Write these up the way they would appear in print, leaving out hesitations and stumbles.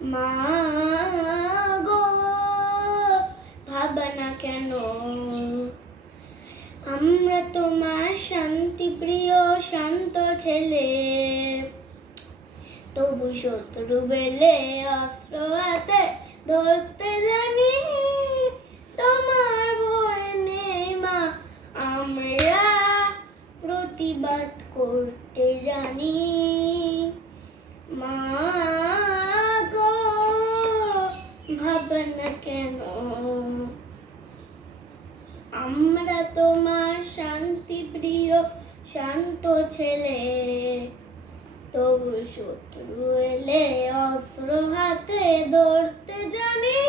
মা গো ভাবনা কেন, আমরা তোমার শান্তি প্রিয় শান্ত ছেলে, তবু শত্রু বেলে অস্ত্র হাতে ধরতে জানি, তোমার ভয় নেই মা, আমরা প্রতিবাদ করতে জানি। মা গো ভাবনা কেন, আমরা তোমার শান্তি প্রিয় শান্ত ছেলে, তবু শত্রু এলে অস্ত্র হাতে ধরতে জানি,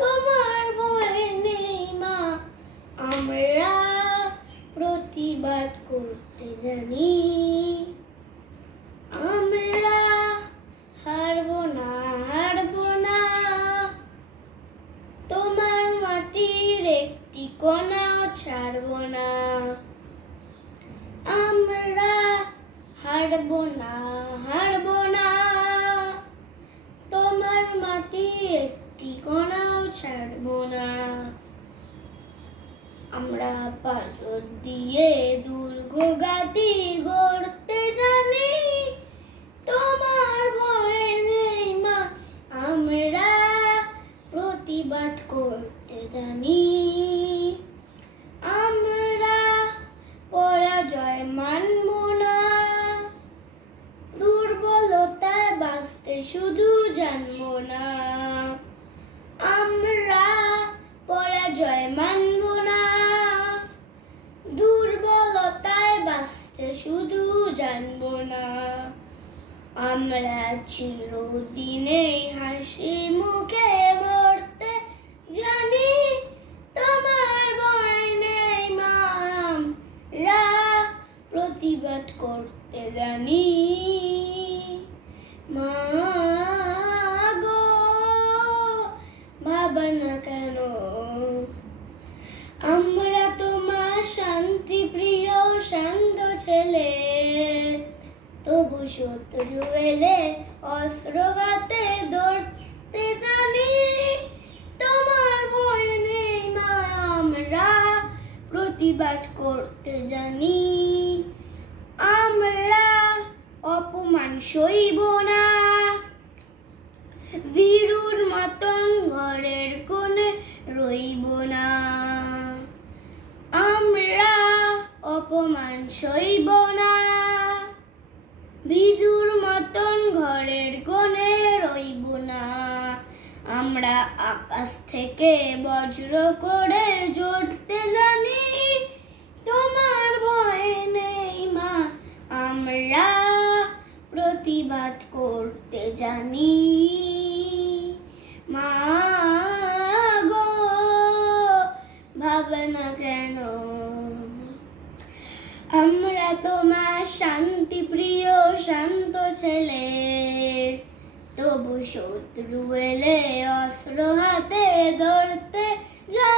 তোমার ভয় নেই মা, আমরা প্রতিবাদ করতে জানি। আমরা হারবো না, হারবো না, তোমার মাটির একটি কণাও ছাড়বো না। আমরা হারবো না, হারবো না, তোমার মাটির একটি কণাও ছাড়বো না। আমরা পাথর দিয়ে দুর্গ গাতি গড়তে জানি, তোমার ভয় নেই মা, আমরা প্রতিবাদ করতে জানি। আমরা পরাজয় মানব না, দুর্বলতায় বাঁচতে শুধু জানবো না। আমরা পরাজয় মানব না, দুর্বলতায় বাঁচতে শুধু জানবো না। আমরা চিরদিনে হাসি মুখে মরতে জানি, তোমার ভয় নেই মা, আমরা প্রতিবাদ করতে জানি। মা গো ভাবনা কেন, আমরা তোমার শান্তি প্রিয় শান্ত ছেলে, তবু শত্রু এলে অস্ত্র হাতে ধরতে জানি, তোমার ভয় নেই মা, আমরা প্রতিবাদ করতে জানি। আমরা অপমান সইব না, বীরুর মতন ঘরের কোণে রইব না। আমরা অপমান সইব না, বীরুর মতন ঘরের কোণে রইব না। আমরা আকাশ থেকে বজ্র করে ঝরতে জানি, তোমার ভয় নেই মা, আমরা প্রতিবাদ করতে জানি। মা গো ভাবনা কেন, আমরা তোমার শান্তি প্রিয় শান্ত ছেলে, তবু শত্রু এলে অস্ত্র হাতে ধরতে জানি।